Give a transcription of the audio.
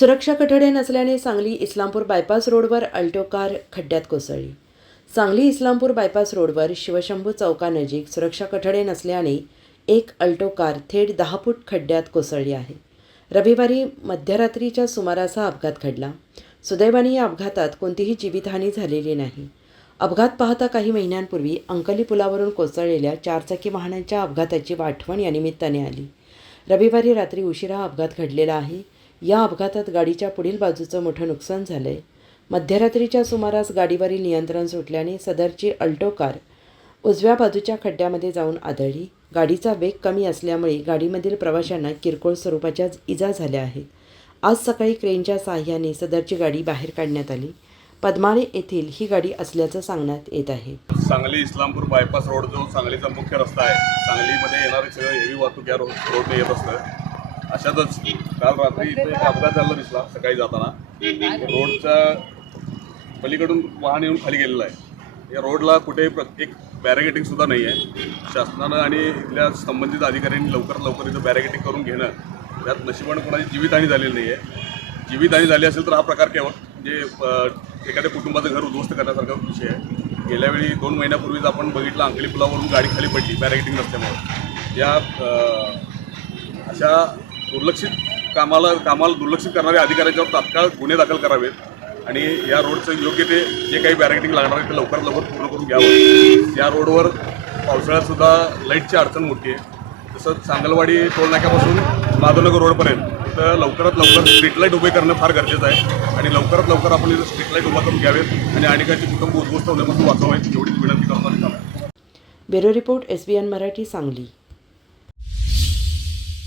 सुरक्षा कठडे नसल्याने सांगली इस्लामपूर बायपास रोडवर अल्टो कार खड्ड्यात कोसळली. सांगली इस्लामपूर बायपास रोडवर शिवशंभू चौकानजीक सुरक्षा कठडे नसल्याने एक अल्टो कार थेट दहा फूट खड्ड्यात कोसळली आहे. रविवारी मध्यरात्रीच्या सुमारास हा अपघात घडला. सुदैवाने या अपघातात कोणतीही जीवितहानी झालेली नाही. अपघात पाहता काही महिन्यांपूर्वी अंकली पुलावरून कोसळलेल्या चारचाकी वाहनांच्या अपघाताची आठवण या निमित्ताने आली. रविवारी रात्री उशिरा अपघात घडलेला आहे. या अपघातात गाडीच्या पुढील बाजूचं मोठं नुकसान झालं आहे मध्यरात्रीच्या सुमारास गाडीवरील नियंत्रण सुटल्याने सदरची अल्टो कार उजव्या बाजूच्या खड्ड्यामध्ये जाऊन आदळली. गाडीचा वेग कमी असल्यामुळे गाडीमधील प्रवाशांना किरकोळ स्वरूपाच्या इजा झाल्या आहेत. आज सकाळी क्रेनच्या सहाय्याने सदरची गाडी बाहेर काढण्यात आली. पद्माळे येथील ही गाडी असल्याचं सांगण्यात येत आहे. सांगली इस्लामपूर बायपास रोड जो सांगलीचा मुख्य रस्ता आहे. सांगलीमध्ये येणारे सगळं हेवी वाहतूक या रोड रोडने येत असतं. अशातच काल रात्री इथे एक अपघात झाला दिसला सकाळी जाताना. रोडच्या पलीकडून वाहन येऊन खाली गेलेलं आहे. या रोडला कुठेही प्रत्येक बॅरिगेटिंग सुद्धा नाही आहे. शासनानं आणि इथल्या संबंधित अधिकाऱ्यांनी लवकरात लवकर इथं बॅरिगेटिंग करून घेणं त्यात नशिबानं कोणाची जीवितहानी झालेली नाही आहे जीवितहानी झाली असेल तर हा प्रकार केवळ म्हणजे एखाद्या कुटुंबाचं घर उद्ध्वस्त करण्यासारखा विषय आहे. गेल्यावेळी दोन महिन्यापूर्वीच आपण बघितलं अंकली पुलावरून गाडी खाली पडली बॅरिगेटिंग नसल्यामुळे या अशा दुर्लक्षित कामाला कामाला दुर्लक्षित करणाऱ्या अधिकाऱ्यांच्यावर तात्काळ गुन्हे दाखल करावेत आणि या रोडचं योग्य ते जे काही बॅरिकेटिंग लागणार आहे ते लवकरात लवकर पूर्ण करून घ्यावं. या रोडवर पावसाळ्यातसुद्धा लाईटची अडचण मोठी आहे. तसंच सांगलवाडी टोलनाक्यापासून माधवनगर रोडपर्यंत तर लवकरात लवकर स्ट्रीट लाइट उभे करणं फार गरजेचं आहे आणि लवकरात लवकर आपण इथं स्ट्रीट लाइट उभा करून घ्यावेत आणि अनेकांची कुटुंब उद्ध्वस्त होण्यापासून वाचवायची एवढीच विनंती करतो bureau report S B N Marathi Sangli.